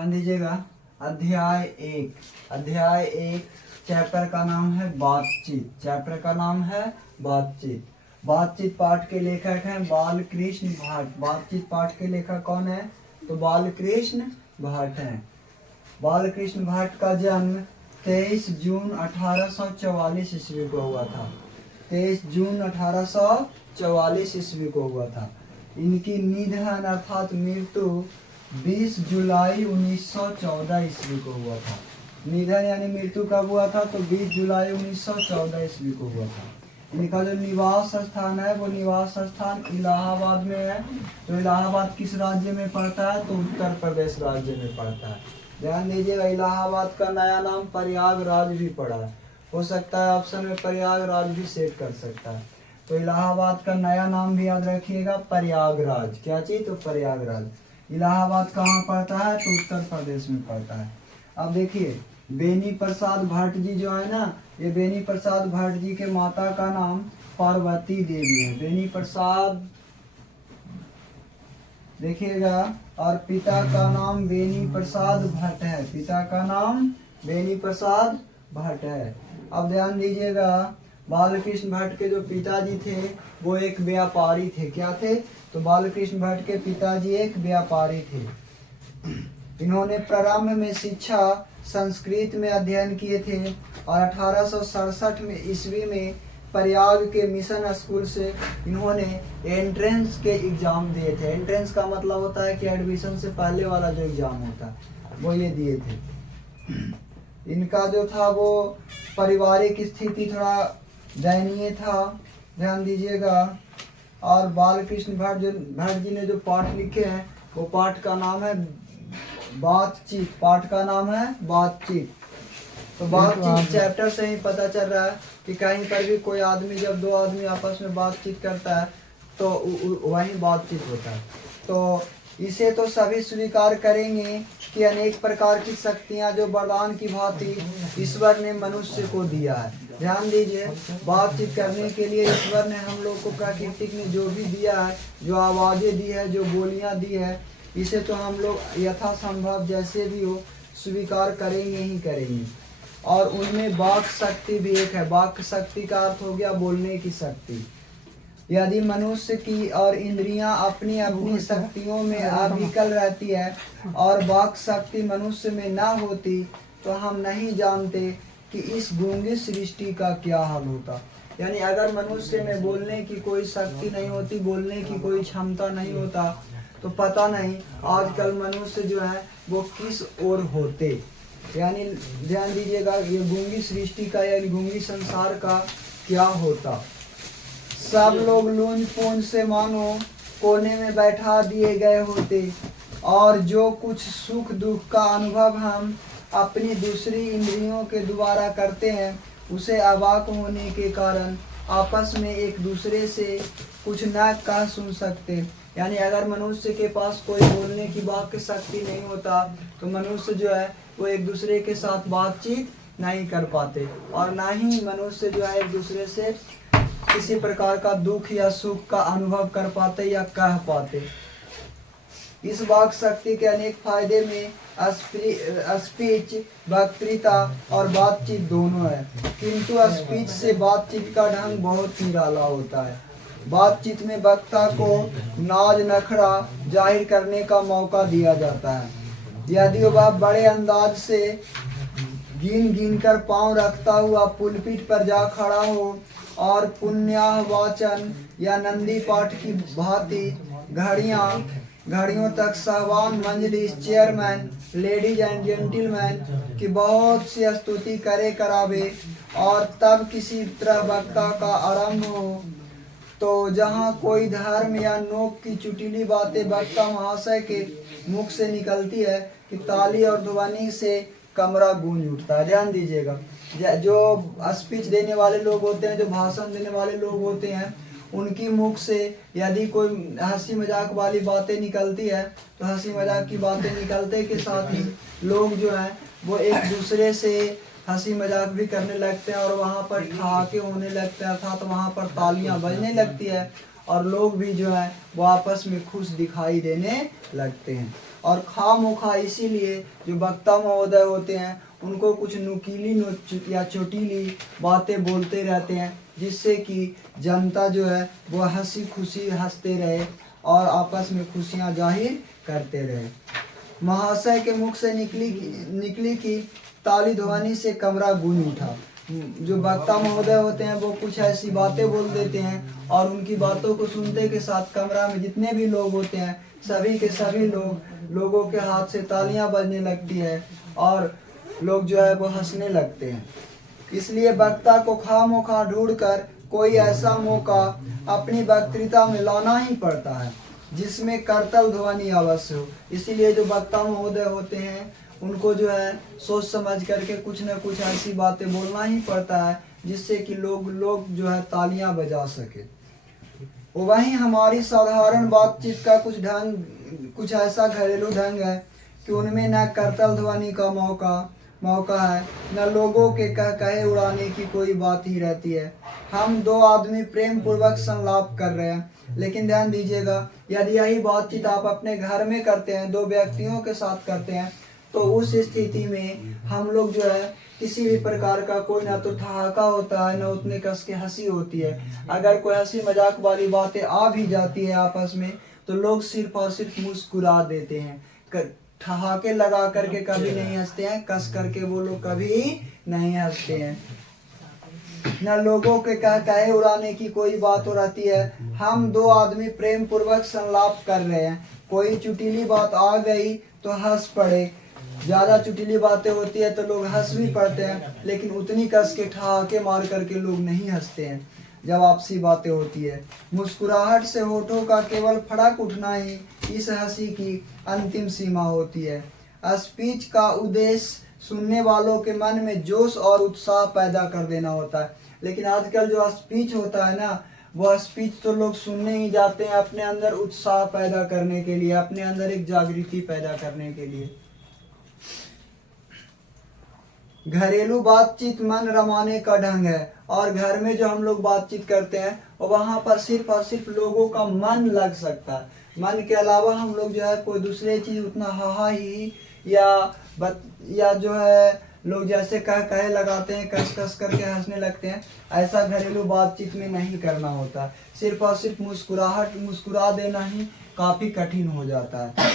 ध्यान दीजिएगा। अध्याय एक चैप्टर का नाम है बातचीत। चैप्टर का नाम है बातचीत। बातचीत पाठ के लेखक हैं बालकृष्ण भट्ट। बातचीत पाठ के लेखक कौन है? तो बालकृष्ण भट्ट हैं। बालकृष्ण भट्ट का जन्म 23 जून 1844 ईस्वी को हुआ था। 23 जून 1844 ईस्वी को हुआ था। इनकी निधन अर्थात मृत्यु 20 जुलाई 1914 ईस्वी को हुआ था। निधन यानी मृत्यु कब हुआ था? तो 20 जुलाई 1914 ईस्वी को हुआ था। इनका जो निवास स्थान है वो निवास स्थान इलाहाबाद में है। तो इलाहाबाद किस राज्य में पड़ता है? तो उत्तर प्रदेश राज्य में पड़ता है। ध्यान दीजिएगा, इलाहाबाद का नया नाम प्रयागराज भी पड़ा है। हो सकता है ऑप्शन में प्रयागराज भी सेट कर सकता है। तो इलाहाबाद का नया नाम भी याद रखिएगा, प्रयागराज। क्या चीज? तो प्रयागराज। इलाहाबाद कहाँ पड़ता है? तो उत्तर प्रदेश में पड़ता है। अब देखिए, बेनी प्रसाद भट्ट जी जो है ना, ये बेनी प्रसाद भट्ट जी के माता का नाम पार्वती देवी है। बेनी प्रसाद देखिएगा, और पिता का नाम बेनी प्रसाद भट्ट है। पिता का नाम बेनी प्रसाद भट्ट है। अब ध्यान दीजिएगा, बालकृष्ण भट्ट के जो पिताजी थे वो एक व्यापारी थे। क्या थे? तो बालकृष्ण भट्ट के पिताजी एक व्यापारी थे। इन्होंने प्रारंभ में शिक्षा संस्कृत में अध्ययन किए थे और 1867 में ईस्वी में प्रयाग के मिशन स्कूल से इन्होंने एंट्रेंस के एग्जाम दिए थे। एंट्रेंस का मतलब होता है कि एडमिशन से पहले वाला जो एग्जाम होता है वो ये दिए थे। इनका जो था वो पारिवारिक स्थिति थोड़ा दयनीय था। ध्यान दीजिएगा। और बालकृष्ण भट्ट जी ने जो पाठ लिखे हैं वो पाठ का नाम है बातचीत। पाठ का नाम है बातचीत। तो बातचीत चैप्टर से ही पता चल रहा है कि कहीं पर भी कोई आदमी, जब दो आदमी आपस में बातचीत करता है तो वही बातचीत होता है। तो इसे तो सभी स्वीकार करेंगे कि अनेक प्रकार की शक्तियां जो वरदान की भांति ईश्वर ने मनुष्य को दिया है। ध्यान दीजिए, बातचीत करने के लिए ईश्वर ने हम लोग को प्राकृतिक ने जो भी दिया है, जो आवाजें दी है, जो बोलियां दी है, इसे तो हम लोग यथासंभव जैसे भी हो स्वीकार करेंगे ही करेंगे। और उनमें वाक शक्ति भी एक है। वाक शक्ति का अर्थ हो गया बोलने की शक्ति। यदि मनुष्य की और इंद्रियां अपनी अपनी शक्तियों में अविकल रहती है और वाक शक्ति मनुष्य में ना होती तो हम नहीं जानते कि इस गूंगी सृष्टि का क्या हाल होता। यानी अगर मनुष्य में बोलने की कोई शक्ति नहीं होती, बोलने की कोई क्षमता नहीं होता, तो पता नहीं आजकल मनुष्य जो है वो किस ओर होते। यानी ध्यान दीजिएगा, ये गूंगी सृष्टि का या गूंगी संसार का क्या होता। सब लोग लूंज पूंज से मानो कोने में बैठा दिए गए होते और जो कुछ सुख दुख का अनुभव हम अपनी दूसरी इंद्रियों के द्वारा करते हैं उसे अवाक होने के कारण आपस में एक दूसरे से कुछ न कह सुन सकते। यानी अगर मनुष्य के पास कोई बोलने की वाक्य शक्ति नहीं होता तो मनुष्य जो है वो एक दूसरे के साथ बातचीत नहीं कर पाते और ना ही मनुष्य जो है एक दूसरे से किसी प्रकार का दुख या सुख का अनुभव कर पाते या कह पाते। इस वाक शक्ति के अनेक फायदे में स्पीच, वक्तृता और बातचीत दोनों है, किंतु स्पीच से बातचीत का ढंग बहुत निराला होता है। बातचीत में वक्ता को नाज नखरा जाहिर करने का मौका दिया जाता है। यदि वह बड़े अंदाज से गिन गिन कर पांव रखता हुआ पुलपिट पर जा खड़ा हो और पुण्याह वाचन या नंदी पाठ की भांति घड़ियों तक सहवान मंजलिस, चेयरमैन, लेडीज एंड जेंटिलमैन की बहुत सी स्तुति करे करावे और तब किसी तरह वक्ता का आरंभ हो तो जहाँ कोई धर्म या नोक की चुटीली बातें वक्ता महाशय के मुख से निकलती है कि ताली और ध्वनि से कमरा गूंज उठता है। ध्यान दीजिएगा, जो स्पीच देने वाले लोग होते हैं, जो भाषण देने वाले लोग होते हैं, उनकी मुख से यदि कोई हंसी मजाक वाली बातें निकलती है तो हंसी मजाक की बातें निकलते के साथ ही लोग जो हैं वो एक दूसरे से हंसी मजाक भी करने लगते हैं और वहाँ पर ठहाके होने लगते हैं, अर्थात वहाँ पर तालियां बजने लगती है और लोग भी जो है वो आपस में खुश दिखाई देने लगते हैं। और खामोखा इसीलिए जो वक्ता महोदय होते हैं उनको कुछ नुकीली या चोटीली बातें बोलते रहते हैं, जिससे कि जनता जो है वो हंसी खुशी हंसते रहे और आपस में खुशियां जाहिर करते रहे। महाशय के मुख से निकली की ताली ध्वनि से कमरा गूंज उठा। जो वक्ता महोदय होते हैं वो कुछ ऐसी बातें बोल देते हैं और उनकी बातों को सुनते के साथ कमरा में जितने भी लोग होते हैं सभी के सभी लोगों के हाथ से तालियां बजने लगती है और लोग जो है वो हंसने लगते हैं। इसलिए वक्ता को खामोखा ढूंढकर कोई ऐसा मौका अपनी वक्तृता में लाना ही पड़ता है जिसमें करतल ध्वनि अवश्य हो। इसीलिए जो वक्ता महोदय होते हैं उनको जो है सोच समझ करके कुछ न कुछ ऐसी बातें बोलना ही पड़ता है जिससे कि लोग जो है तालियां बजा सके। वहीं हमारी साधारण बातचीत का कुछ ऐसा घरेलू ढंग है कि उनमें न करतल ध्वनि का मौका है, न लोगों के कहे उड़ाने की कोई बात ही रहती है। हम दो आदमी प्रेम पूर्वक संलाप कर रहे हैं, लेकिन ध्यान दीजिएगा यदि यही बातचीत आप अपने घर में करते हैं, दो व्यक्तियों के साथ करते हैं, तो उस स्थिति में हम लोग जो है किसी भी प्रकार का कोई ना तो ठहाका होता है, ना उतने कस के हंसी होती है। अगर कोई हंसी मजाक वाली बातें आ भी जाती है आपस में तो लोग सिर्फ और सिर्फ मुस्कुरा देते हैं, ठहाके लगा करके कभी नहीं हंसते हैं, कस करके वो लोग कभी नहीं हंसते हैं। न लोगों के कहे उड़ाने की कोई बात हो रहती है। हम दो आदमी प्रेम पूर्वक संलाप कर रहे हैं, कोई चुटीली बात आ गई तो हंस पड़े, ज्यादा चुटीली बातें होती है तो लोग हंस भी पड़ते हैं, लेकिन उतनी कस के ठहाके मार करके लोग नहीं हंसते हैं जब आपसी बातें होती है। मुस्कुराहट से होठों का केवल फड़क उठना ही इस हंसी की अंतिम सीमा होती है। स्पीच का उद्देश्य सुनने वालों के मन में जोश और उत्साह पैदा कर देना होता है, लेकिन आजकल जो स्पीच होता है ना, वह स्पीच तो लोग सुनने ही जाते हैं अपने अंदर उत्साह पैदा करने के लिए, अपने अंदर एक जागृति पैदा करने के लिए। घरेलू बातचीत मन रमाने का ढंग है और घर में जो हम लोग बातचीत करते हैं और वहाँ पर सिर्फ और सिर्फ लोगों का मन लग सकता है। मन के अलावा हम लोग जो है कोई दूसरे चीज उतना हाहा ही या जो है लोग जैसे कहे लगाते हैं, कस कस करके हंसने लगते हैं, ऐसा घरेलू बातचीत में नहीं करना होता। सिर्फ और सिर्फ मुस्कुरा देना ही काफी कठिन हो जाता है।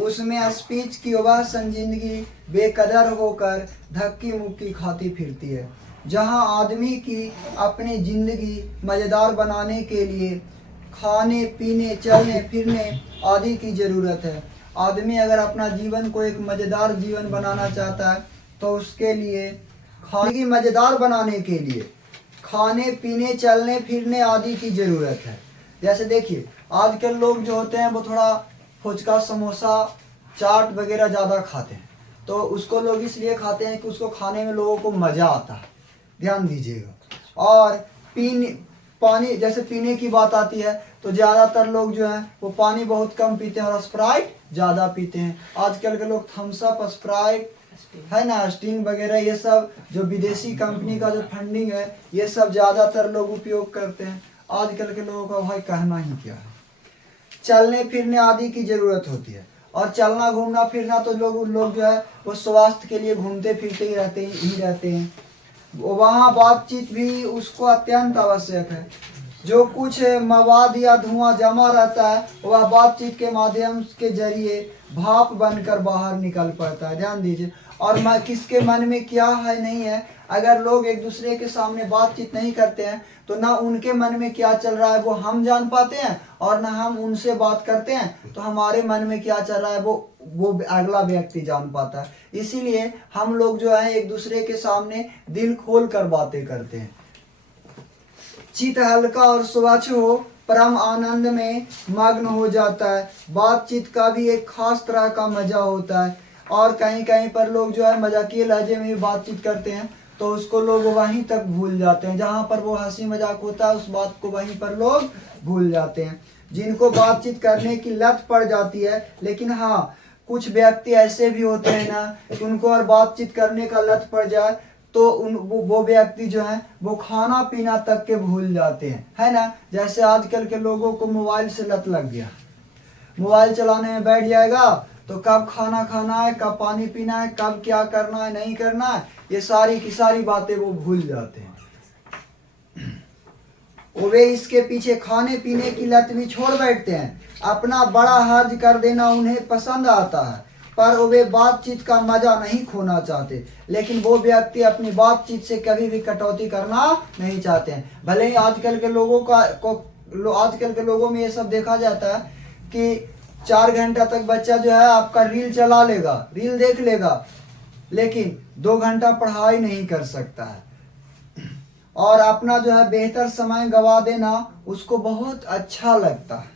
उसमें स्पीच की वह संजीदगी बेकदर होकर धक्की मुक्की खाती फिरती है। जहां आदमी की अपनी जिंदगी मजेदार बनाने के लिए खाने पीने चलने फिरने आदि की जरूरत है। आदमी अगर अपना जीवन को एक मजेदार जीवन बनाना चाहता है तो उसके लिए खाने मजेदार बनाने के लिए खाने पीने चलने फिरने आदि की जरूरत है। जैसे देखिए आजकल लोग जो होते हैं वो थोड़ा फुचका समोसा चाट वगैरह ज़्यादा खाते हैं, तो उसको लोग इसलिए खाते हैं कि उसको खाने में लोगों को मज़ा आता है। ध्यान दीजिएगा। और पानी जैसे पीने की बात आती है तो ज़्यादातर लोग जो हैं वो पानी बहुत कम पीते हैं और स्प्राइट ज़्यादा पीते हैं। आजकल के लोग थम्स अप स्प्राइट है ना, स्टिंग वगैरह ये सब जो विदेशी कंपनी का जो फंडिंग है ये सब ज़्यादातर लोग उपयोग करते हैं। आजकल के लोगों का भाई कहना ही क्या है। चलने फिरने आदि की जरूरत होती है और चलना घूमना फिरना तो लोग जो है वो स्वास्थ्य के लिए घूमते फिरते ही रहते हैं। वहाँ बातचीत भी उसको अत्यंत आवश्यक है। जो कुछ मवाद या धुआं जमा रहता है वह बातचीत के माध्यम के जरिए भाप बनकर बाहर निकल पड़ता है। ध्यान दीजिए। और किसके मन में क्या है नहीं है, अगर लोग एक दूसरे के सामने बातचीत नहीं करते हैं तो ना उनके मन में क्या चल रहा है वो हम जान पाते हैं और ना हम उनसे बात करते हैं तो हमारे मन में क्या चल रहा है वो अगला व्यक्ति जान पाता है। इसीलिए हम लोग जो है एक दूसरे के सामने दिल खोल कर बातें करते हैं। चित हल्का और स्वच्छ हो, परम आनंद में मग्न हो जाता है। बातचीत का भी एक खास तरह का मजा होता है और कहीं कहीं पर लोग जो है मजाकिया लहजे में भी बातचीत करते हैं तो उसको लोग वहीं तक भूल जाते हैं। जहाँ पर वो हंसी मजाक होता है उस बात को वहीं पर लोग भूल जाते हैं। जिनको बातचीत करने की लत पड़ जाती है, लेकिन हाँ कुछ व्यक्ति ऐसे भी होते हैं ना कि उनको और बातचीत करने का लत पड़ जाए तो वो व्यक्ति जो है वो खाना पीना तक के भूल जाते हैं, है ना। जैसे आजकल के लोगों को मोबाइल से लत लग गया, मोबाइल चलाने में बैठ जाएगा तो कब खाना खाना है, कब पानी पीना है, कब क्या करना है नहीं करना है, ये सारी की सारी बातें वो भूल जाते हैं। वे इसके पीछे खाने पीने की लत भी छोड़ बैठते हैं। अपना बड़ा हर्ज कर देना उन्हें पसंद आता है, पर वे बातचीत का मजा नहीं खोना चाहते। लेकिन वो व्यक्ति अपनी बातचीत से कभी भी कटौती करना नहीं चाहते हैं। भले ही आजकल के आजकल के लोगों में ये सब देखा जाता है कि 4 घंटा तक बच्चा जो है आपका रील चला लेगा, रील देख लेगा, लेकिन 2 घंटा पढ़ाई नहीं कर सकता है। और अपना जो है बेहतर समय गवा देना उसको बहुत अच्छा लगता है।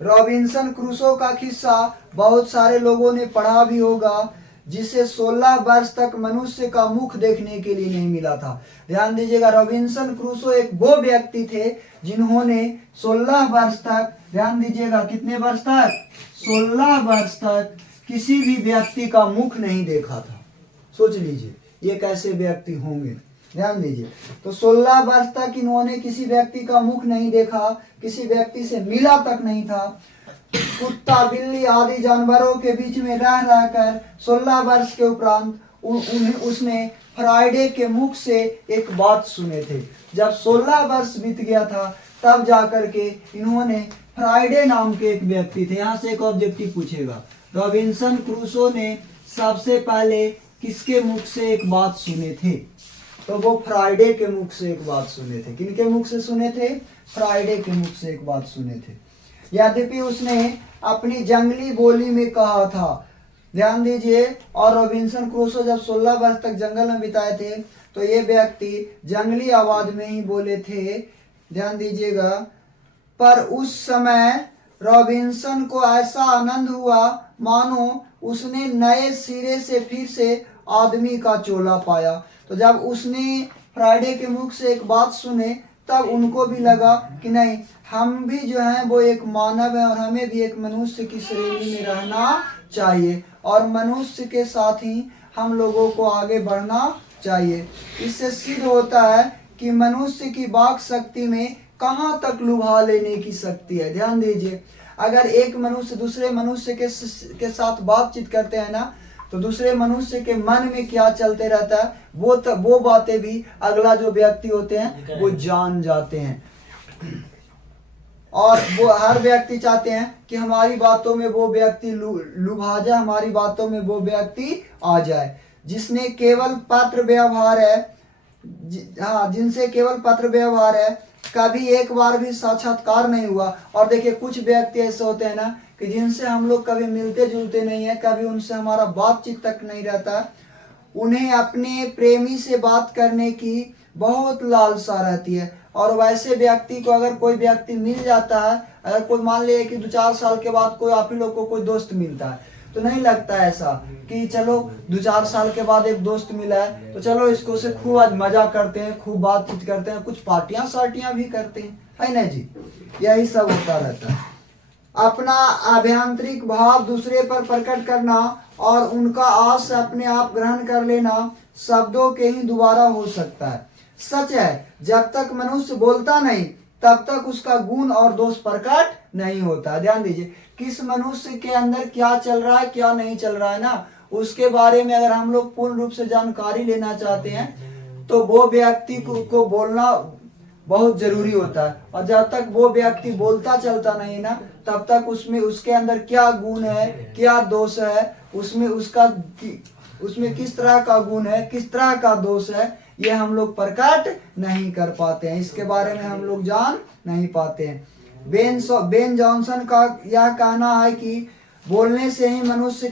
रॉबिन्सन क्रूसो का किस्सा बहुत सारे लोगों ने पढ़ा भी होगा, जिसे 16 वर्ष तक मनुष्य का मुख देखने के लिए नहीं मिला था। ध्यान दीजिएगा, रॉबिन्सन क्रूसो एक वो व्यक्ति थे जिन्होंने 16 वर्ष तक, ध्यान दीजिएगा कितने वर्ष तक, 16 वर्ष तक किसी भी व्यक्ति का मुख नहीं देखा था। सोच लीजिए ये कैसे व्यक्ति होंगे। ध्यान दीजिए, तो 16 वर्ष तक इन्होंने किसी व्यक्ति का मुख नहीं देखा, किसी व्यक्ति से मिला तक नहीं था। कुत्ता बिल्ली आदि जानवरों के बीच में रह रहकर 16 वर्ष के उपरांत उसने फ्राइडे के मुख से एक बात सुने थे। जब 16 वर्ष बीत गया था तब जाकर के इन्होंने फ्राइडे नाम के एक व्यक्ति थे, यहाँ से एक ऑब्जेक्टिव पूछेगा, रॉबिन्सन क्रूसो ने सबसे पहले किसके मुख से एक बात सुने थे? तो वो फ्राइडे के मुख से एक बात सुने थे। किनके मुख से सुने थे? फ्राइडे के मुख से एक बात सुने थे। यद्यपि उसने अपनी जंगली बोली में कहा था, ध्यान दीजिए, और रॉबिन्सन क्रूसो जब 16 वर्ष तक जंगल में बिताए थे तो ये व्यक्ति जंगली आवाज में ही बोले थे। ध्यान दीजिएगा, पर उस समय रॉबिन्सन को ऐसा आनंद हुआ मानो उसने नए सिरे से फिर से आदमी का चोला पाया। तो जब उसने फ्राइडे के मुख से एक बात सुने तब उनको भी लगा कि नहीं, हम भी जो हैं वो एक मानव है और हमें भी एक मनुष्य की श्रेणी में रहना चाहिए और मनुष्य के साथ ही हम लोगों को आगे बढ़ना चाहिए। इससे सिद्ध होता है कि मनुष्य की वाक शक्ति में कहाँ तक लुभा लेने की शक्ति है। ध्यान दीजिए, अगर एक मनुष्य दूसरे मनुष्य के साथ बातचीत करते हैं ना, तो दूसरे मनुष्य के मन में क्या चलते रहता है वो बातें भी अगला जो व्यक्ति होते हैं वो जान जाते हैं। और वो हर व्यक्ति चाहते हैं कि हमारी बातों में वो व्यक्ति लुभा जाए, हमारी बातों में वो व्यक्ति आ जाए। जिसने केवल पत्र व्यवहार है, जिनसे केवल पत्र व्यवहार है, कभी एक बार भी साक्षात्कार नहीं हुआ। और देखिए कुछ व्यक्ति ऐसे होते हैं ना कि जिनसे हम लोग कभी मिलते जुलते नहीं है, कभी उनसे हमारा बातचीत तक नहीं रहता, उन्हें अपने प्रेमी से बात करने की बहुत लालसा रहती है। और वैसे व्यक्ति को अगर कोई व्यक्ति मिल जाता है, अगर कोई मान लिया कि 2-4 साल के बाद कोई आप ही लोग को कोई दोस्त मिलता है, तो नहीं लगता ऐसा कि चलो 2-4 साल के बाद एक दोस्त मिला है तो चलो इसको से खूब आज मजा करते हैं, खूब बातचीत करते हैं, कुछ पार्टियां सार्टियां भी करते हैं, है ना जी। यही सब होता रहता है। अपना आभ्यंतरिक भाव दूसरे पर प्रकट करना और उनका आस अपने आप ग्रहण कर लेना शब्दों के ही द्वारा हो सकता है। सच है, जब तक मनुष्य बोलता नहीं तब तक उसका गुण और दोष प्रकट नहीं होता। ध्यान दीजिए, किस मनुष्य के अंदर क्या चल रहा है क्या नहीं चल रहा है ना, उसके बारे में अगर हम लोग पूर्ण रूप से जानकारी लेना चाहते हैं तो वो व्यक्ति को बोलना बहुत जरूरी होता है। और जब तक वो व्यक्ति बोलता चलता नहीं ना, तब तक उसमें उसके अंदर क्या गुण है क्या दोष है, उसमें किस तरह का गुण है किस तरह का दोष है, ये हम लोग प्रकट नहीं कर पाते हैं, इसके बारे में हम लोग जान नहीं पाते हैं। बेन जॉनसन का यह कहना है कि बोलने से ही मनुष्य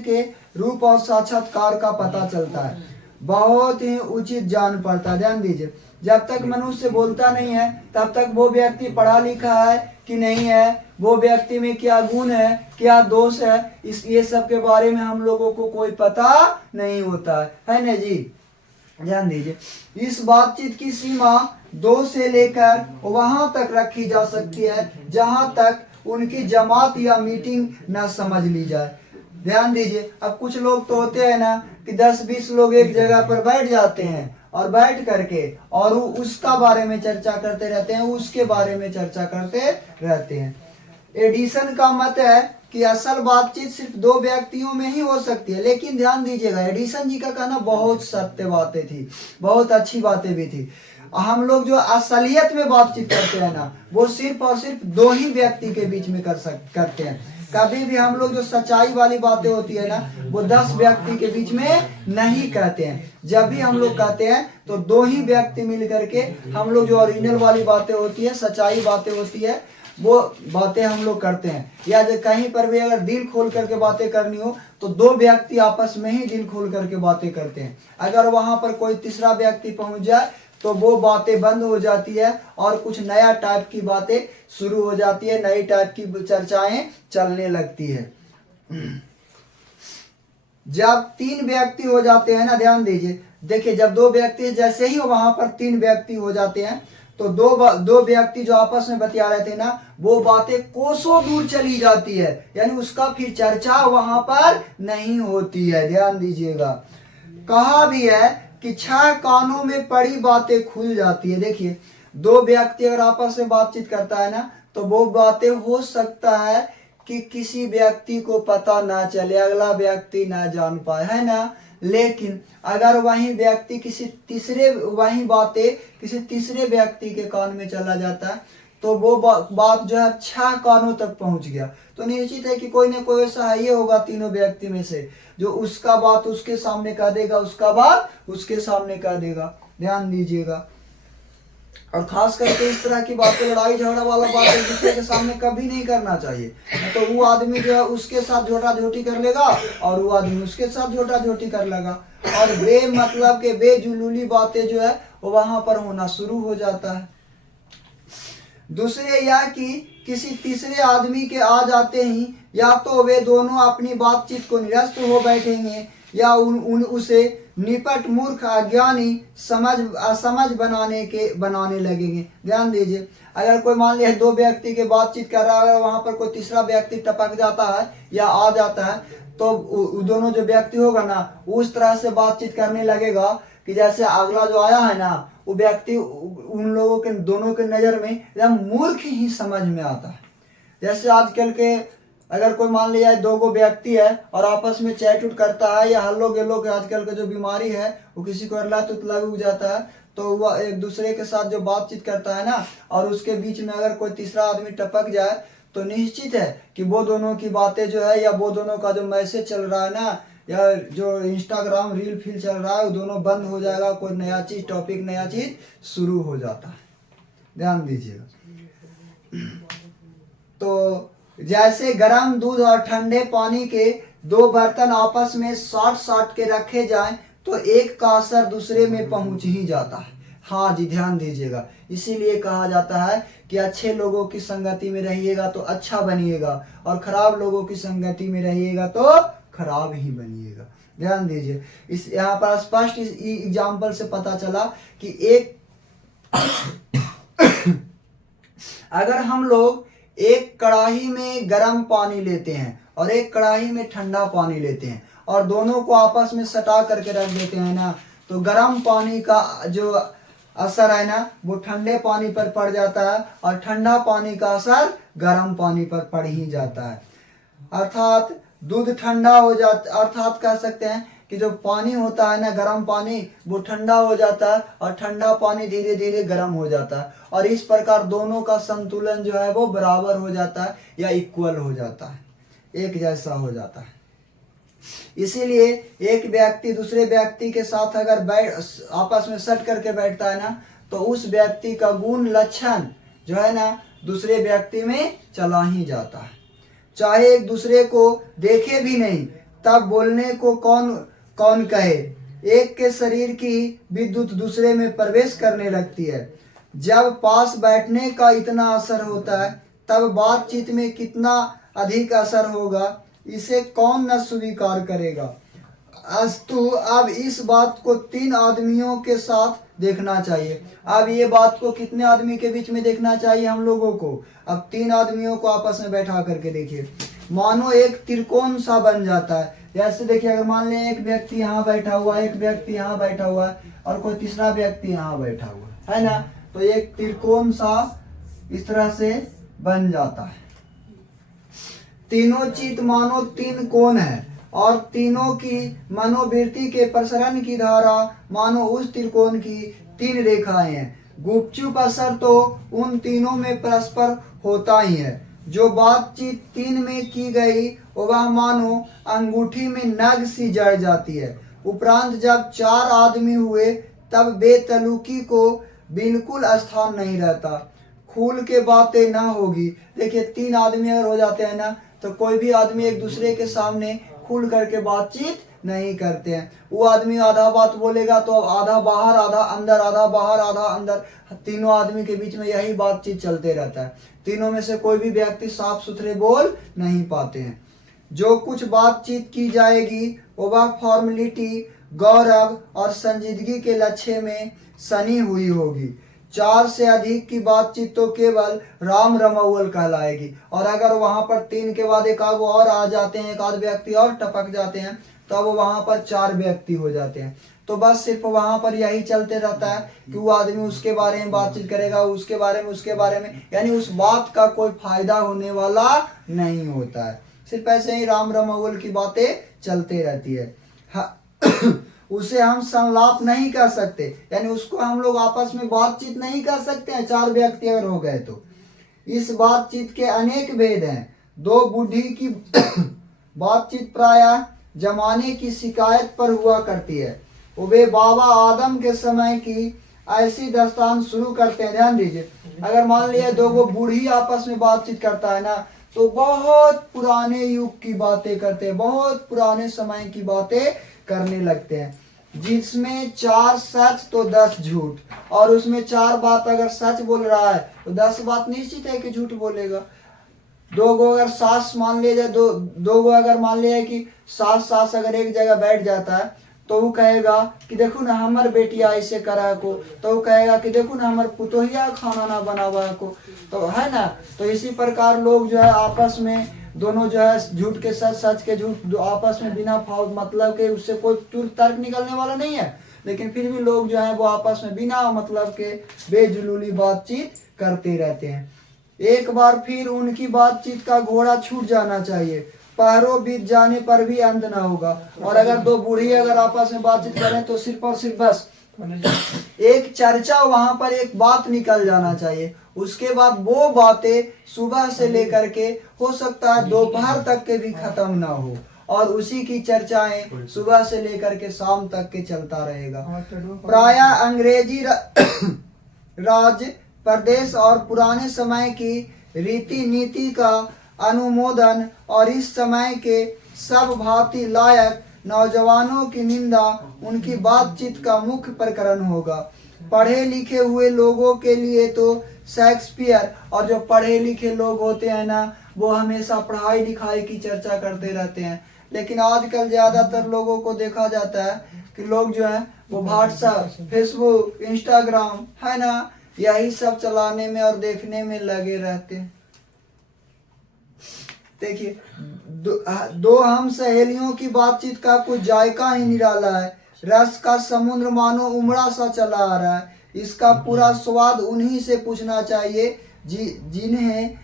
के रूप और साक्षात्कार का पता चलता है। बहुत ही उचित जान पड़ता है। ध्यान दीजिए, जब तक मनुष्य बोलता नहीं है तब तक वो व्यक्ति पढ़ा लिखा है कि नहीं है, वो व्यक्ति में क्या गुण है क्या दोष है, ये सब के बारे में हम लोगों को कोई पता नहीं होता है ना जी। ध्यान दीजिए, इस बातचीत की सीमा 2 से लेकर वहां तक रखी जा सकती है जहां तक उनकी जमात या मीटिंग न समझ ली जाए। ध्यान दीजिए, अब कुछ लोग तो होते हैं ना कि 10-20 लोग एक जगह पर बैठ जाते हैं और बैठ करके और उसका बारे में चर्चा करते रहते हैं, उसके बारे में चर्चा करते रहते हैं। एडिसन का मत है कि असल बातचीत सिर्फ दो व्यक्तियों में ही हो सकती है, लेकिन ध्यान दीजिएगा एडिसन जी का कहना बहुत सत्य बातें थी, बहुत अच्छी बातें भी थी। हम लोग जो असलियत में बातचीत करते हैं ना, वो सिर्फ और सिर्फ दो ही व्यक्ति के बीच में करते हैं। कभी भी हम लोग जो सच्चाई वाली बातें होती है ना, वो 10 व्यक्ति के बीच में नहीं कहते हैं। जब भी हम लोग कहते हैं तो दो ही व्यक्ति मिल करके हम लोग जो ओरिजिनल वाली बातें होती है, सच्चाई बातें होती है, वो बातें हम लोग करते हैं। या जो कहीं पर भी अगर दिल खोल करके बातें करनी हो तो दो व्यक्ति आपस में ही दिल खोल करके बातें करते हैं। अगर वहां पर कोई तीसरा व्यक्ति पहुंच जाए तो वो बातें बंद हो जाती है और कुछ नया टाइप की बातें शुरू हो जाती है, नई टाइप की चर्चाएं चलने लगती है। जब 3 व्यक्ति हो जाते हैं ना, ध्यान दीजिए, देखिए जब 2 व्यक्ति जैसे ही वहां पर 3 व्यक्ति हो जाते हैं तो दो व्यक्ति जो आपस में बतिया रहे थे ना, वो बातें कोसों दूर चली जाती है, यानी उसका फिर चर्चा वहां पर नहीं होती है। ध्यान दीजिएगा, कहा भी है कि 6 कानों में पड़ी बातें खुल जाती है। देखिए 2 व्यक्ति अगर आपस में बातचीत करता है ना, तो वो बातें हो सकता है कि किसी व्यक्ति को पता ना चले, अगला व्यक्ति ना जान पाए, है ना। लेकिन अगर वही व्यक्ति वही बातें किसी तीसरे व्यक्ति के कान में चला जाता है तो वो बात जो है 6 कानों तक पहुंच गया, तो निश्चित है कि कोई ना कोई ऐसा ही होगा तीनों व्यक्ति में से जो उसका बात उसके सामने कह देगा, उसका बात उसके सामने कह देगा। ध्यान दीजिएगा, और खास करके इस तरह की बातें, लड़ाई झगड़ा वाला बात एक दूसरे के सामने कभी नहीं करना चाहिए। तो वो आदमी जो है उसके साथ झोटा झोटी कर लेगा और वो आदमी उसके साथ झोटा झोटी कर लेगा, और मतलब के बेजुलूली बातें जो है वो वहां पर होना शुरू हो जाता है। दूसरे या कि किसी तीसरे आदमी के आ जाते ही या तो वे दोनों अपनी बातचीत को निरस्त हो बैठेंगे या उसे निपट मूर्ख अज्ञानी असमझ बनाने लगेंगे। ध्यान दीजिए, अगर कोई मान लिया 2 व्यक्ति के बातचीत कर रहा है, वहां पर कोई तीसरा व्यक्ति टपक जाता है या आ जाता है, तो दोनों जो व्यक्ति होगा ना उस तरह से बातचीत करने लगेगा कि जैसे अगला जो आया है ना वो व्यक्ति उन लोगों के दोनों के नजर में एकदम मूर्ख ही समझ में आता है। जैसे आजकल के अगर कोई मान लिया 2 व्यक्ति है और आपस में चैट उट करता है या हल्लो गेलो के आजकल का जो बीमारी है वो किसी को लत लग जाता है, तो वह एक दूसरे के साथ जो बातचीत करता है ना और उसके बीच में अगर कोई तीसरा आदमी टपक जाए तो निश्चित है कि वो दोनों की बातें जो है या वो दोनों का जो मैसेज चल रहा है ना या जो इंस्टाग्राम रील फील चल रहा है वो दोनों बंद हो जाएगा, कोई नया चीज टॉपिक नया चीज शुरू हो जाता है। ध्यान दीजिएगा, तो जैसे गर्म दूध और ठंडे पानी के 2 बर्तन आपस में साट के रखे जाएं तो एक का असर दूसरे में पहुंच ही जाता है। हाँ जी, ध्यान दीजिएगा, इसीलिए कहा जाता है कि अच्छे लोगों की संगति में रहिएगा तो अच्छा बनिएगा और खराब लोगों की संगति में रहिएगा तो खराब ही बनिएगा। ध्यान दीजिए, इस यहाँ पर स्पष्ट इस एग्जाम्पल से पता चला कि एक अगर हम लोग एक कढ़ाई में गर्म पानी लेते हैं और एक कढ़ाई में ठंडा पानी लेते हैं और दोनों को आपस में सटा करके रख देते हैं ना, तो गर्म पानी का जो असर है ना वो ठंडे पानी पर पड़ जाता है और ठंडा पानी का असर गर्म पानी पर पड़ ही जाता है। अर्थात दूध ठंडा हो जाता, अर्थात कह सकते हैं कि जो पानी होता है ना गर्म पानी वो ठंडा हो जाता है और ठंडा पानी धीरे धीरे गर्म हो जाता है, और इस प्रकार दोनों का संतुलन जो है वो बराबर हो जाता है या इक्वल हो जाता है, एक जैसा हो जाता है। इसीलिए एक व्यक्ति दूसरे व्यक्ति के साथ अगर आपस में सट करके बैठता है ना तो उस व्यक्ति का गुण लक्षण जो है ना दूसरे व्यक्ति में चला ही जाता है। चाहे एक दूसरे को देखे भी नहीं तब बोलने को कौन कहे, एक के शरीर की विद्युत दूसरे में प्रवेश करने लगती है। जब पास बैठने का इतना असर होता है तब बातचीत में कितना अधिक असर होगा, इसे कौन न स्वीकार करेगा। अस्तु अब इस बात को 3 आदमियों के साथ देखना चाहिए। अब ये बात को कितने आदमी के बीच में देखना चाहिए हम लोगों को? अब 3 आदमियों को आपस में बैठा करके देखिए, मानो एक त्रिकोण सा बन जाता है। जैसे देखिए अगर मान लें एक व्यक्ति यहाँ बैठा हुआ है, एक व्यक्ति यहाँ बैठा हुआ है और कोई तीसरा व्यक्ति यहाँ बैठा हुआ है ना, तो एक त्रिकोण सा इस तरह से बन जाता है। तीनों चित मानो तीन कोण है और तीनों की मनोवृत्ति के प्रसरण की धारा मानो उस त्रिकोण की तीन रेखाएं हैं। गुपचुप असर तो उन तीनों में परस्पर होता ही है। जो बातचीत तीन में की गई वह मानो अंगूठी में नग सी जड़ जाती है। उपरांत जब चार आदमी हुए तब बेतलुकी को बिल्कुल स्थान नहीं रहता, खुल के बातें ना होगी। देखिए, तीन आदमी अगर हो जाते हैं ना तो कोई भी आदमी एक दूसरे के सामने खुल करके बातचीत नहीं करते हैं। वो आदमी आधा बात बोलेगा तो आधा बाहर आधा अंदर, आधा बाहर आधा अंदर, तीनों आदमी के बीच में यही बातचीत चलते रहता है। तीनों में से कोई भी व्यक्ति साफ सुथरे बोल नहीं पाते हैं। जो कुछ बातचीत की जाएगी वह फॉर्मेलिटी, गौरव और संजीदगी के लक्ष्य में सनी हुई होगी। चार से अधिक की बातचीत तो केवल राम रमौल कहलाएगी। और अगर वहां पर तीन के बाद एक आध और आ जाते हैं, एक आध व्यक्ति और टपक जाते हैं, तो अब वहां पर चार व्यक्ति हो जाते हैं। तो बस सिर्फ वहां पर यही चलते रहता है कि वो आदमी उसके बारे में बातचीत करेगा, उसके बारे में, यानी उस बात का कोई फायदा होने वाला नहीं होता है। सिर्फ ऐसे ही राम रमौल की बातें चलते रहती है। उसे हम संलाप नहीं कर सकते, यानी उसको हम लोग आपस में बातचीत नहीं कर सकते हैं। चार व्यक्ति अगर हो गए तो इस बातचीत के अनेक भेद हैं। दो बूढ़ी की बातचीत प्रायः जमाने की शिकायत पर हुआ करती है। वे बाबा आदम के समय की ऐसी दास्तान शुरू करते हैं। ध्यान दीजिए, अगर मान लिया दो गो बूढ़ी आपस में बातचीत करता है ना, तो बहुत पुराने युग की बातें करते हैं, बहुत पुराने समय की बातें करने लगते हैं, जिसमें 4 सच तो 10 झूठ। और उसमें 4 बात अगर सच बोल रहा है तो 10 बात निश्चित है कि झूठ बोलेगा। दो गो अगर सास मान लिया जाए, दो गो अगर मान लिया है कि सास अगर एक जगह बैठ जाता है तो वो कहेगा कि देखो ना हमार बेटिया ऐसे करा को, तो वो कहेगा कि देखो ना हमार पुतोहिया खाना ना बनावा को, तो है ना। तो इसी प्रकार लोग जो है आपस में दोनों जो है झूठ के सच, सच के झूठ, आपस में बिना मतलब के, उससे कोई तुरंत तर्क निकलने वाला नहीं है, लेकिन फिर भी लोग जो है वो आपस में बिना मतलब के बेजुलूली बातचीत करते रहते हैं। एक बार फिर उनकी बातचीत का घोड़ा छूट जाना चाहिए, पहरों बीत जाने पर भी अंत ना होगा। और अगर दो बूढ़ी अगर आपस में बातचीत करें तो सिर्फ और सिर्फ बस एक चर्चा, वहां पर एक बात निकल जाना चाहिए। उसके बाद वो बातें सुबह से लेकर के हो सकता है दोपहर तक के भी खत्म ना हो, और उसी की चर्चाएं सुबह से लेकर के शाम तक के चलता रहेगा। प्रायः अंग्रेजी राज प्रदेश और पुराने समय की रीति नीति का अनुमोदन और इस समय के सब भांति लायक नौजवानों की निंदा उनकी बातचीत का मुख्य प्रकरण होगा। पढ़े लिखे हुए लोगों के लिए तो शेक्सपियर, और जो पढ़े लिखे लोग होते हैं ना वो हमेशा पढ़ाई लिखाई की चर्चा करते रहते हैं। लेकिन आजकल ज्यादातर लोगों को देखा जाता है कि लोग जो है वो व्हाट्सएप, फेसबुक, इंस्टाग्राम है ना, यही सब चलाने में और देखने में लगे रहते हैं। देखिए, दो हम सहेलियों की बातचीत का कुछ जायका ही निराला है। रस का समुद्र मानो उमड़ा सा चला आ रहा है। इसका पूरा स्वाद उन्हीं से पूछना चाहिए जिन्हें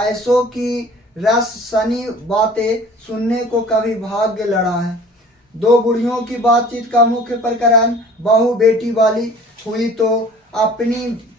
ऐसों की रस सनी बातें सुनने को कभी भाग्य लड़ा है। दो बुढ़ियों की बातचीत का मुख्य प्रकरण बहू बेटी वाली हुई तो अपनी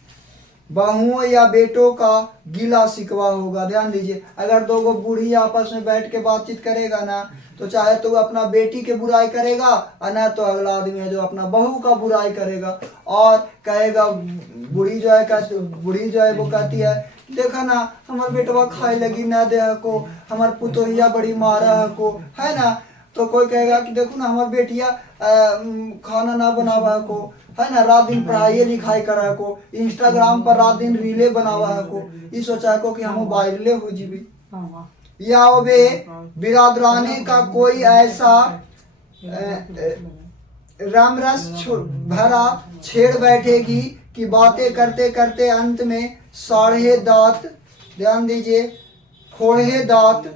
बहुओं या बेटों का गिला शिकवा होगा। ध्यान दीजिए, अगर दो गो बूढ़ी आपस में बैठ के बातचीत करेगा ना, तो चाहे तो अपना बेटी के बुराई करेगा और ना तो अगला आदमी है जो अपना बहू का बुराई करेगा और कहेगा, बूढ़ी जो है वो कहती है देखा ना हमार बेटवा खाए लगी ना दे को, हमार पुतोहिया बड़ी मारा को, है ना। तो कोई कहेगा कि देखो ना हमार बेटिया खाना ना बनावा को, है ना, रात दिन पढ़ाई लिखाई करा को, इंस्टाग्राम पर रात दिन रीले बनावा को, ये सोचा को कि हम वायरले हो जीवी, या वे बिरादराने का कोई ऐसा रामरस भरा छेड़ बैठेगी कि बातें करते करते अंत में साढ़े दांत, ध्यान दीजिए, खोड़े दांत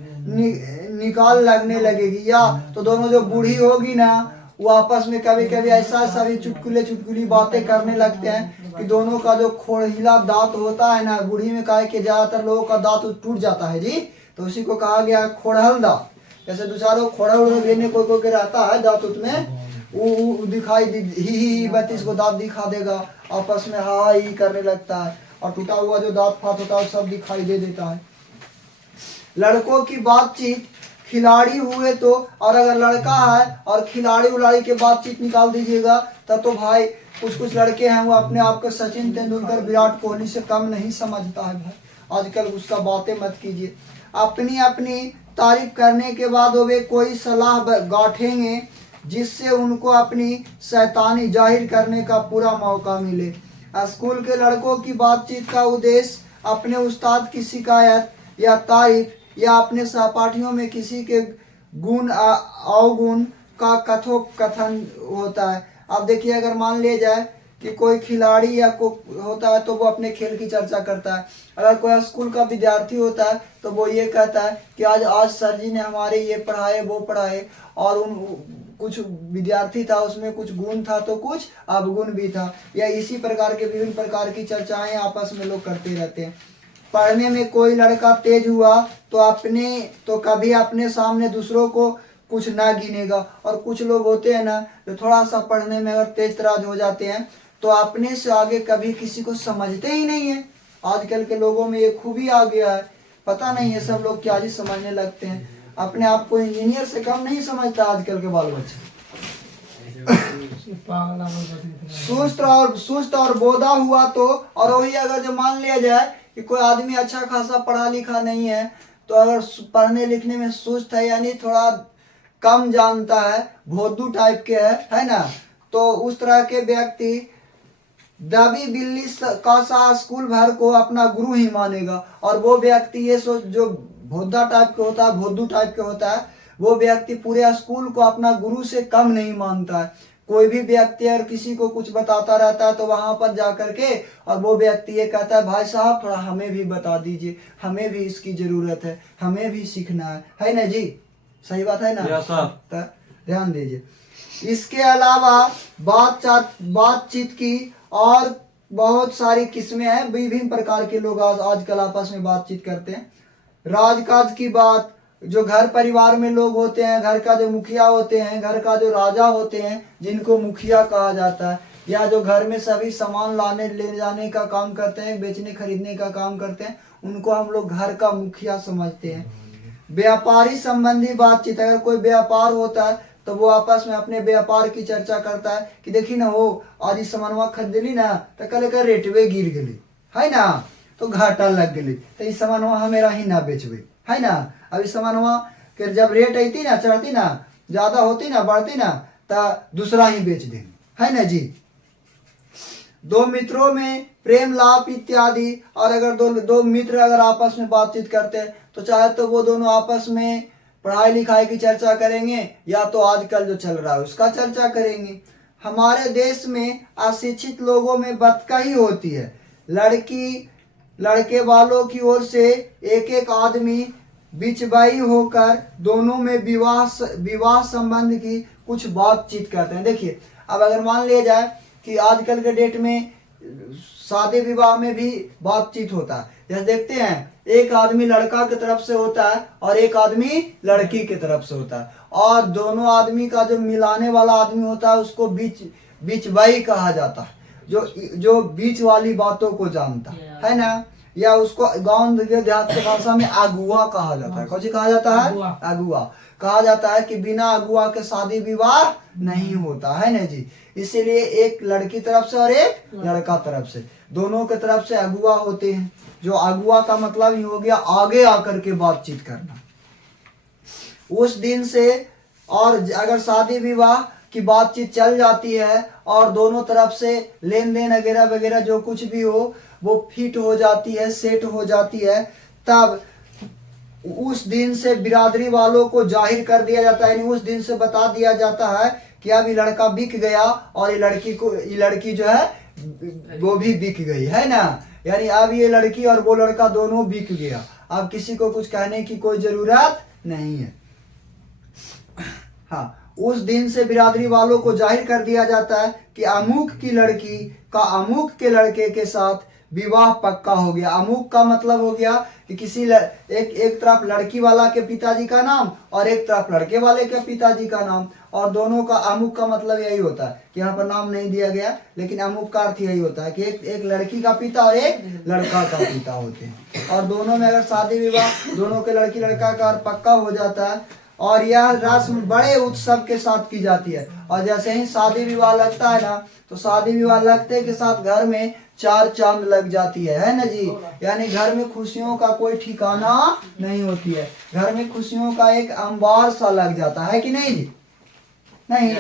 निकाल लगने लगेगी। या तो दोनों जो बूढ़ी होगी ना वो आपस में कभी कभी ऐसा सभी चुटकुली बातें करने लगते हैं कि दोनों का जो खोड़ीला दांत होता है ना, बूढ़ी में कहा कि ज्यादातर लोगों का दांत टूट जाता है जी, तो उसी को कहा गया खोड़हल दांत। जैसे दूसरा खोड़हल लेने कोई कोई के रहता है दांत उसमें वो दिखाई ही बत्तीस को दांत दिखा देगा, आपस में हा ही करने लगता है, और टूटा हुआ जो दांत फात होता है सब दिखाई दे देता है। लड़कों की बातचीत खिलाड़ी हुए तो, और अगर लड़का है और खिलाड़ी उलाड़ी के बातचीत निकाल दीजिएगा तब तो भाई कुछ कुछ लड़के हैं वो अपने आप को सचिन तेंदुलकर विराट कोहली से कम नहीं समझता है भाई। आजकल उसका बातें मत कीजिए। अपनी अपनी तारीफ करने के बाद वे कोई सलाह गांठेंगे जिससे उनको अपनी शैतानी जाहिर करने का पूरा मौका मिले। स्कूल के लड़कों की बातचीत का उद्देश्य अपने उस्ताद की शिकायत या तारीफ या अपने सहपाठियों में किसी के गुण अवगुण का कथोपकथन होता है। अब देखिए अगर मान लिया जाए कि कोई खिलाड़ी या कोई होता है तो वो अपने खेल की चर्चा करता है। अगर कोई स्कूल का विद्यार्थी होता है तो वो ये कहता है कि आज सर जी ने हमारे ये पढ़ाए वो पढ़ाए, और उन कुछ विद्यार्थी था उसमें कुछ गुण था तो कुछ अवगुण भी था। या इसी प्रकार के विभिन्न प्रकार की चर्चाएं आपस में लोग करते रहते हैं। पढ़ने में कोई लड़का तेज हुआ तो कभी अपने सामने दूसरों को कुछ ना गिनेगा, और कुछ लोग होते हैं ना जो थोड़ा सा पढ़ने में अगर तेज तराज हो जाते हैं तो अपने से आगे कभी किसी को समझते ही नहीं है। आजकल के लोगों में ये खूबी आ गया है, पता नहीं है सब लोग क्या ही समझने लगते हैं। अपने आप को इंजीनियर से कम नहीं समझता आजकल के बाल बच्चे। सुस्त और बोधा हुआ तो, और वही अगर जो मान लिया जाए कि कोई आदमी अच्छा खासा पढ़ा लिखा नहीं है तो अगर पढ़ने लिखने में सुस्त है यानी थोड़ा कम जानता है, भोदू टाइप के है ना, तो उस तरह के व्यक्ति दबी बिल्ली का सा स्कूल भर को अपना गुरु ही मानेगा। और वो व्यक्ति ये सोच जो भोदा टाइप के होता है, भोदू टाइप के होता है, वो व्यक्ति पूरे स्कूल को अपना गुरु से कम नहीं मानता है। कोई भी व्यक्ति अगर किसी को कुछ बताता रहता है तो वहां पर जाकर के और वो व्यक्ति ये कहता है भाई साहब थोड़ा हमें भी बता दीजिए, हमें भी इसकी जरूरत है, हमें भी सीखना है ना जी, सही बात है ना? तो ध्यान दीजिए। इसके अलावा बातचीत की और बहुत सारी किस्में हैं, विभिन्न प्रकार के लोग आजकल आपस में बातचीत करते हैं। राजकाज की बात, जो घर परिवार में लोग होते हैं, घर का जो मुखिया होते हैं, घर का जो राजा होते हैं जिनको मुखिया कहा जाता है, या जो घर में सभी सामान ले जाने का काम करते हैं, बेचने खरीदने का काम करते हैं, उनको हम लोग घर का मुखिया समझते हैं। व्यापारी संबंधी बातचीत, अगर कोई व्यापार होता है तो वो आपस में अपने व्यापार की चर्चा करता है कि देखी ना हो आज इस सामानवा खरीदली ना तो कल का रेटवे गिर गई है ना, तो घाटा लग गई, तो इस सामानवा हमेरा ही ना बेचबे है ना। अब इस सामानवा के जब रेट आती ना, चढ़ती ना, ज्यादा होती ना, बढ़ती ना, तो दूसरा ही बेच देंगे, है ना जी। दो मित्रों में प्रेम लाभ इत्यादि, और अगर दो मित्र अगर आपस में बातचीत करते हैं तो चाहे तो वो दोनों आपस में पढ़ाई लिखाई की चर्चा करेंगे या तो आजकल जो चल रहा है उसका चर्चा करेंगे। हमारे देश में अशिक्षित लोगों में बतकही होती है। लड़के वालों की ओर से एक एक आदमी बिचवाई होकर दोनों में विवाह संबंध की कुछ बातचीत करते हैं। देखिए अब अगर मान लिया जाए कि आजकल के डेट में शादी विवाह में भी बातचीत होता है, जैसे देखते हैं एक आदमी लड़का की तरफ से होता है और एक आदमी लड़की की तरफ से होता है, और दोनों आदमी का जो मिलाने वाला आदमी होता है उसको बीचवाई कहा जाता है, जो बीच वाली बातों को जानता है ना, या उसको गांव देहात की भाषा में अगुआ कहा जाता है। कौन सी कहा जाता है? अगुआ कहा जाता है कि बिना अगुआ के शादी विवाह नहीं होता है ना जी। इसीलिए एक लड़की तरफ से और एक लड़का तरफ से, दोनों के तरफ से अगुआ होते हैं। जो अगुआ का मतलब ही हो गया आगे आकर के बातचीत करना। उस दिन से और अगर शादी विवाह की बातचीत चल जाती है और दोनों तरफ से लेन देन वगैरह वगैरह जो कुछ भी हो वो फिट हो जाती है, सेट हो जाती है, तब उस दिन से बिरादरी वालों को जाहिर कर दिया जाता है, यानी उस दिन से बता दिया जाता है कि अब ये लड़का बिक गया और ये लड़की जो है वो भी बिक गई है ना, यानी अब ये लड़की और वो लड़का दोनों बिक गया। अब किसी को कुछ कहने की कोई जरूरत नहीं है। हाँ, उस दिन से बिरादरी वालों को जाहिर कर दिया जाता है कि अमुक की लड़की का अमुक के लड़के के साथ विवाह पक्का हो गया। अमुक का मतलब हो गया कि एक तरफ लड़की वाला के पिताजी का नाम और एक तरफ लड़के वाले के पिताजी का नाम, और दोनों का अमुक का मतलब यही होता है कि यहाँ पर नाम नहीं दिया गया, लेकिन अमुक का अर्थ यही होता है कि एक लड़की का पिता और एक लड़का का पिता होते हैं, और दोनों में अगर शादी विवाह दोनों के लड़की लड़का का पक्का हो जाता है, और यह रस्म बड़े उत्सव के साथ की जाती है। और जैसे ही शादी विवाह लगता है ना, तो शादी विवाह लगते के साथ घर में 4 चांद लग जाती है ना जी। यानी घर में खुशियों का कोई ठिकाना नहीं होती है, घर में खुशियों का एक अंबार सा लग जाता है कि नहीं जी। नहीं,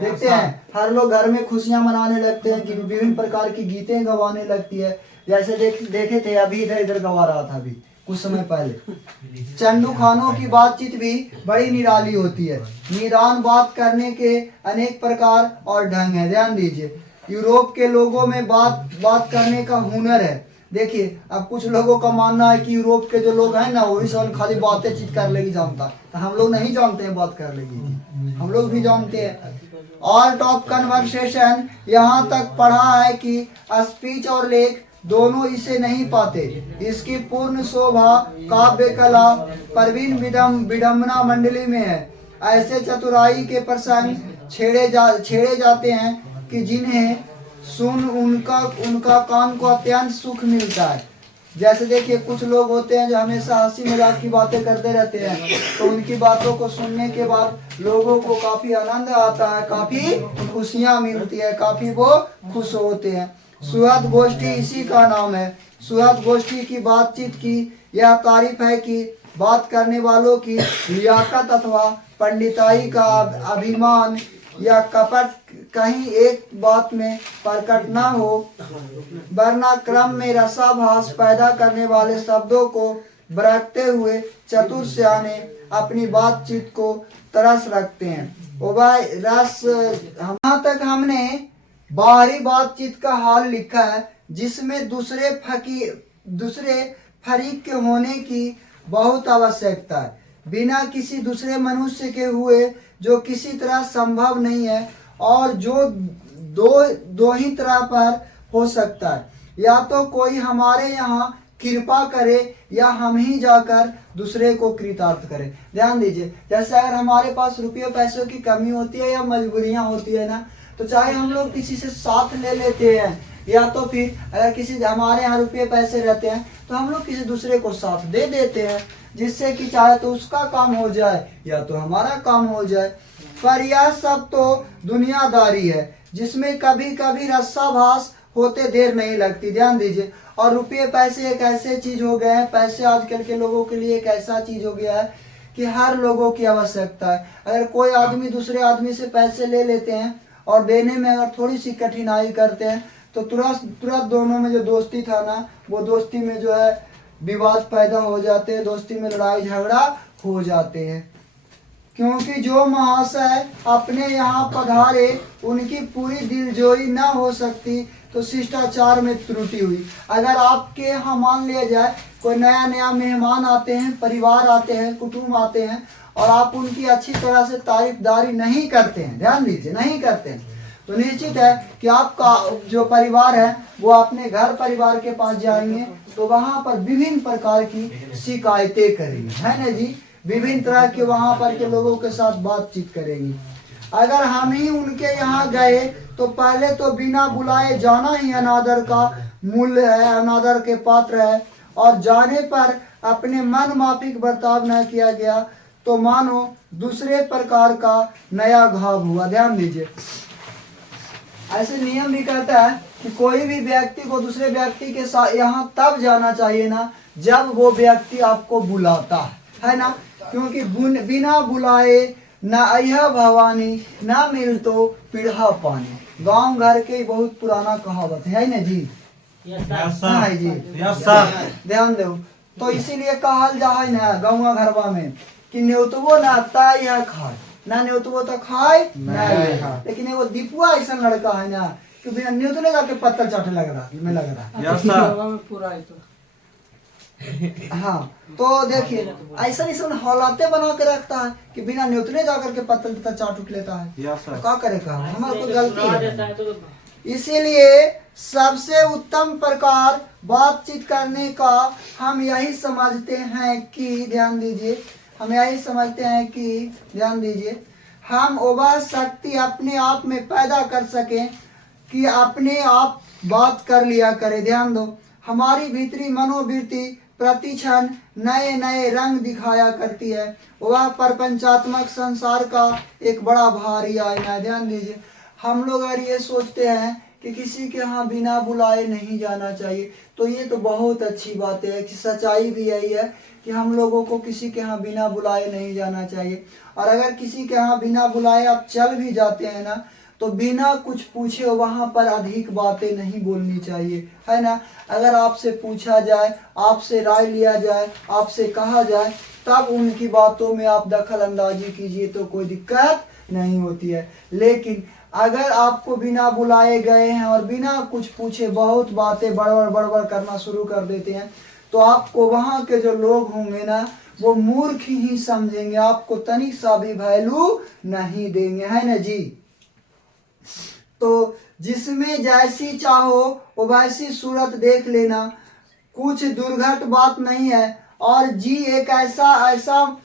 देखते हैं हर लोग घर में खुशियां मनाने लगते हैं कि विभिन्न प्रकार की गीतें गवाने लगती है। जैसे देखे थे अभी इधर इधर गवा रहा था अभी कुछ समय पहले। चंडू खानों की बातचीत भी बड़ी निराली होती है। निदान बात करने के अनेक प्रकार और ढंग है। ध्यान दीजिए, यूरोप के लोगों में बात करने का हुनर है। देखिए, अब कुछ लोगों का मानना है कि यूरोप के जो लोग हैं ना, वही सब खाली बातें चीत कर लेगी जानता, तो हम लोग नहीं जानते हैं बात कर लेगी, हम लोग भी जानते हैं। आर्ट ऑफ कन्वर्सेशन यहाँ तक पढ़ा है कि स्पीच और लेख दोनों इसे नहीं पाते। इसकी पूर्ण शोभा काव्य कला प्रवीण विडम्बना मंडली में है। ऐसे चतुराई के प्रसंग छेड़े जाते हैं कि जिन्हें सुन उनका कान को अत्यंत सुख मिलता है। जैसे देखिए, कुछ लोग होते हैं जो हमेशा हंसी मजाक की बातें करते रहते हैं, तो उनकी बातों को सुनने के बाद लोगों को काफी आनंद आता है, काफी खुशियां मिलती है, काफी वो खुश होते हैं। सुहद गोष्ठी इसी का नाम है। सुहद गोष्ठी की बातचीत की यह तारीफ है कि बात करने वालों की लियाकत अथवा पंडिताई का अभिमान या कपट कहीं एक बात में प्रकट न हो, वरना क्रम में रसाभास पैदा करने वाले शब्दों को बरतते हुए चतुर सियाने अपनी बातचीत को तरस रखते हैं। ओ भाई रस, यहाँ तक हमने बाहरी बातचीत का हाल लिखा है, जिसमें दूसरे फरीक के होने की बहुत आवश्यकता है। बिना किसी दूसरे मनुष्य के हुए जो किसी तरह संभव नहीं है, और जो दो ही तरह पर हो सकता है। या तो कोई हमारे यहाँ कृपा करे या हम ही जाकर दूसरे को कृतार्थ करें। ध्यान दीजिए, जैसे अगर हमारे पास रुपये पैसों की कमी होती है या मजबूरियां होती है ना, तो चाहे हम लोग किसी से साथ ले लेते हैं, या तो फिर अगर किसी हमारे यहाँ रुपये पैसे रहते हैं तो हम लोग किसी दूसरे को साथ दे देते हैं, जिससे कि चाहे तो उसका काम हो जाए या तो हमारा काम हो जाए। पर यह सब तो दुनियादारी है, जिसमें कभी कभी रस्साभास होते देर नहीं लगती। ध्यान दीजिए, और रुपये पैसे एक ऐसे चीज हो गए हैं, पैसे आजकल के लोगों के लिए एक ऐसा चीज हो गया है कि हर लोगों की आवश्यकता है। अगर कोई आदमी दूसरे आदमी से पैसे ले लेते हैं और देने में अगर थोड़ी सी कठिनाई करते हैं, तो तुरंत दोनों में जो दोस्ती था ना, वो दोस्ती में जो है विवाद पैदा हो जाते हैं, दोस्ती में लड़ाई झगड़ा हो जाते हैं। क्योंकि जो महाशय अपने यहाँ पधारे उनकी पूरी दिलजोई न हो सकती, तो शिष्टाचार में त्रुटि हुई। अगर आपके यहाँ मान लिया जाए कोई नया मेहमान आते हैं, परिवार आते हैं, कुटुंब आते हैं, और आप उनकी अच्छी तरह से तारीफदारी नहीं करते हैं, ध्यान दीजिए नहीं करते हैं, तो निश्चित है कि आपका जो परिवार है वो अपने घर परिवार के पास जाएंगे, तो वहाँ पर विभिन्न प्रकार की शिकायतें करेंगे, है ना जी। विभिन्न तरह के वहाँ पर के लोगों के साथ बातचीत करेंगी। अगर हम ही उनके यहाँ गए तो पहले तो बिना बुलाए जाना ही अनादर का मूल्य है, अनादर के पात्र है, और जाने पर अपने मन माफिक बर्ताव न किया गया तो मानो दूसरे प्रकार का नया घाव हुआ। ध्यान दीजिए, ऐसे नियम भी कहता है कि कोई भी व्यक्ति को दूसरे व्यक्ति के साथ यहाँ तब जाना चाहिए ना जब वो व्यक्ति आपको बुलाता है ना, क्योंकि बिना बुलाए न अय्या भवानी न मिल तो पीढ़ा पानी। गांव घर के बहुत पुराना कहावत है ना जी। हाँ जी, ध्यान दो। तो इसीलिए कहल जा है ना गाँव घरवा में कि न्योतवो ना ताई है खाए ना, न्योतवो तो खाए ना, लेकिन वो दीपुआ ऐसा लड़का है ना कि बिना न्योतले जाके पत्थर चाटे लग रहा। हाँ, तो देखिए ऐसा नहीं सब हालातें बना के रखता है कि बिना न्योतने जाकर के पत्थर तथा चाट उठ लेता है। तो क्या करेगा, हमारा कोई गलती है। इसीलिए सबसे उत्तम प्रकार बातचीत करने का हम यही समझते हैं कि ध्यान दीजिए, हम यही समझते हैं कि ध्यान दीजिए, हम वह शक्ति अपने आप में पैदा कर सकें कि अपने आप बात कर लिया करे। ध्यान दो, हमारी भीतरी मनोवृत्ति प्रति क्षण नए नए रंग दिखाया करती है। वह प्रपंचात्मक संसार का एक बड़ा भारी आईना है। ध्यान दीजिए, हम लोग अगर ये सोचते हैं कि किसी के यहाँ बिना बुलाए नहीं जाना चाहिए, तो ये तो बहुत अच्छी बात है कि सच्चाई भी यही है कि हम लोगों को किसी के यहाँ बिना बुलाए नहीं जाना चाहिए। और अगर किसी के यहाँ बिना बुलाए आप चल भी जाते हैं ना, तो बिना कुछ पूछे वहां पर अधिक बातें नहीं बोलनी चाहिए, है ना। अगर आपसे पूछा जाए, आपसे राय लिया जाए, आपसे कहा जाए, तब उनकी बातों में आप दखल अंदाजी कीजिए तो कोई दिक्कत नहीं होती है। लेकिन अगर आपको बिना बुलाए गए हैं और बिना कुछ पूछे बहुत बातें बड़बड़ बड़बड़ करना शुरू कर देते हैं, तो आपको वहां के जो लोग होंगे ना, वो मूर्ख ही समझेंगे, आपको तनिक सा भी वैल्यू नहीं देंगे, है ना जी। तो जिसमें जैसी चाहो वो वैसी सूरत देख लेना, कुछ दुर्घट बात नहीं है। और जी एक ऐसा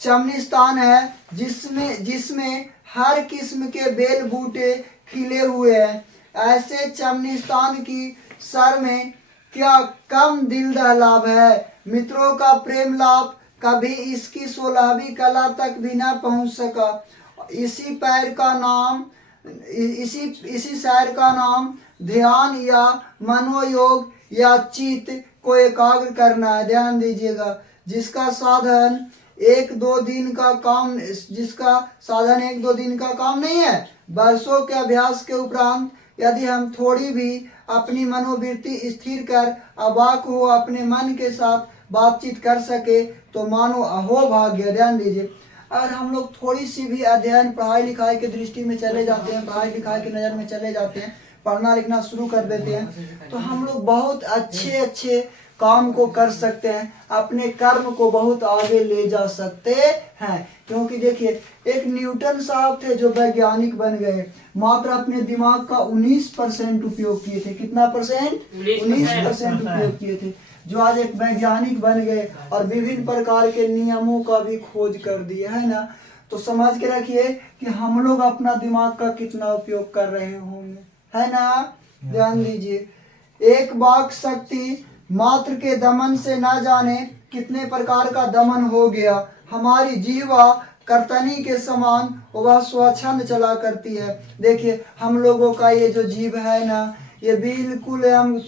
चमनिस्तान है जिसमें जिसमें हर किस्म के बेल बूटे खिले हुए हैं। ऐसे चमनिस्तान की सर में क्या कम दिल दहलाभ है। मित्रों का प्रेम लाभ कभी इसकी 16वीं कला तक भी न पहुंच सका। इसी पैर का नाम इसी शहर का नाम ध्यान या मनोयोग या चित्त को एकाग्र करना है। ध्यान दीजिएगा, जिसका साधन एक दो दिन का काम नहीं है। वर्षों के अभ्यास के उपरांत यदि हम थोड़ी भी अपनी मनोवृत्ति स्थिर कर अवाक हो अपने मन के साथ बातचीत कर सके तो मानो अहो भाग्य। ध्यान दीजिए, अगर हम लोग थोड़ी सी भी अध्ययन पढ़ाई लिखाई के दृष्टि में चले जाते हैं, पढ़ाई लिखाई की नज़र में चले जाते हैं, पढ़ना लिखना शुरू कर देते हैं, तो हम लोग बहुत अच्छे काम को कर सकते हैं, अपने कर्म को बहुत आगे ले जा सकते हैं। क्योंकि देखिए, एक न्यूटन साहब थे जो वैज्ञानिक बन गए, मात्र अपने दिमाग का 19% उपयोग किए थे। कितना परसेंट? 19% उपयोग किए थे, जो आज एक वैज्ञानिक बन गए और विभिन्न प्रकार के नियमों का भी खोज कर दिया, है ना। तो समझ के रखिए कि हम लोग अपना दिमाग का कितना उपयोग कर रहे होंगे, है ना। ध्यान दीजिए, एक वाक शक्ति मात्र के दमन से ना जाने कितने प्रकार का दमन हो गया। हमारी जीवा कर्तनी के समान वह स्वच्छंद चला करती है। देखिए, हम लोगों का ये जो जीव है ना, ये बिल्कुल हम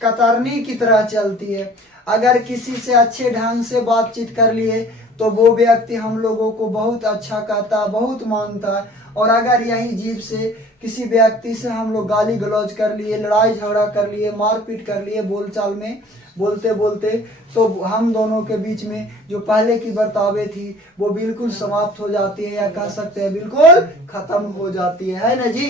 कतरनी की तरह चलती है। अगर किसी से अच्छे ढंग से बातचीत कर लिए तो वो व्यक्ति हम लोगों को बहुत अच्छा कहता, बहुत मानता है। और अगर यही जीव से किसी व्यक्ति से हम लोग गाली गलौज कर लिए, लड़ाई झगड़ा कर लिए, मारपीट कर लिए, बोलचाल में बोलते बोलते, तो हम दोनों के बीच में जो पहले की बर्तावे थी वो बिल्कुल समाप्त हो जाती है, या कह सकते हैं बिल्कुल खत्म हो जाती है ना जी।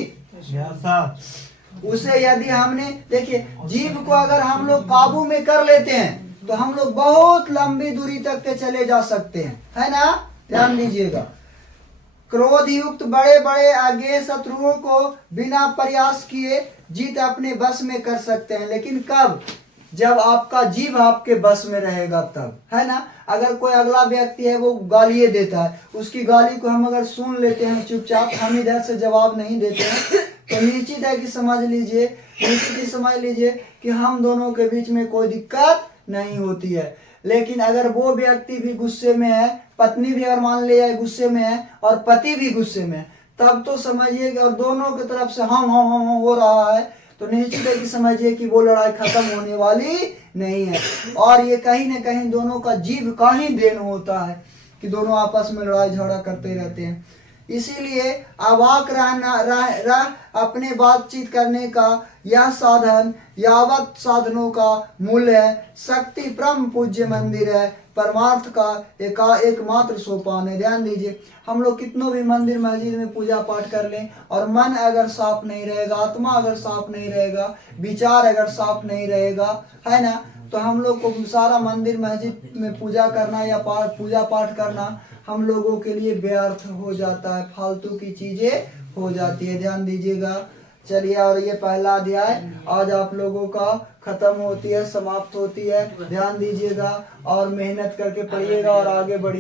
उसे यदि हमने, देखिए, जीव को अगर हम लोग काबू में कर लेते हैं तो हम लोग बहुत लंबी दूरी तक के चले जा सकते हैं, है ना। ध्यान दीजिएगा, क्रोध युक्त बड़े बड़े अज्ञेय शत्रुओं को बिना प्रयास किए जीत अपने बस में कर सकते हैं। लेकिन कब? जब आपका जीव आपके बस में रहेगा तब, है ना। अगर कोई अगला व्यक्ति है वो गालिए देता है, उसकी गाली को हम अगर सुन लेते हैं चुपचाप, हम इधर से जवाब नहीं देते हैं, तो निश्चित है कि समझ लीजिए कि हम दोनों के बीच में कोई दिक्कत नहीं होती है। लेकिन अगर वो व्यक्ति भी गुस्से में है, पत्नी भी अगर मान लिया गुस्से में है और पति भी गुस्से में है, तब तो समझिए कि और दोनों की तरफ से हम हो रहा है, तो निश्चित है कि समझिए कि वो लड़ाई खत्म होने वाली नहीं है। और ये कहीं न कहीं दोनों का जीव का ही देन होता है कि दोनों आपस में लड़ाई झगड़ा करते रहते हैं। इसीलिए अवाक रह अपने बातचीत करने का यह साधन यावत साधनों का मूल है। शक्ति परम पूज्य मंदिर है, परमार्थ का एकमात्र सोपान है। ध्यान दीजिए, हम लोग कितनों भी मंदिर मस्जिद में पूजा पाठ कर लें और मन अगर साफ नहीं रहेगा, आत्मा अगर साफ नहीं रहेगा, विचार अगर साफ नहीं रहेगा, है ना, तो हम लोग को सारा मंदिर मस्जिद में पूजा करना या पूजा पाठ करना हम लोगों के लिए व्यर्थ हो जाता है, फालतू की चीजें हो जाती है। ध्यान दीजिएगा। चलिए, और ये पहला अध्याय आज आप लोगों का खत्म होती है, समाप्त होती है। ध्यान दीजिएगा और मेहनत करके पढ़िएगा और आगे बढ़िए।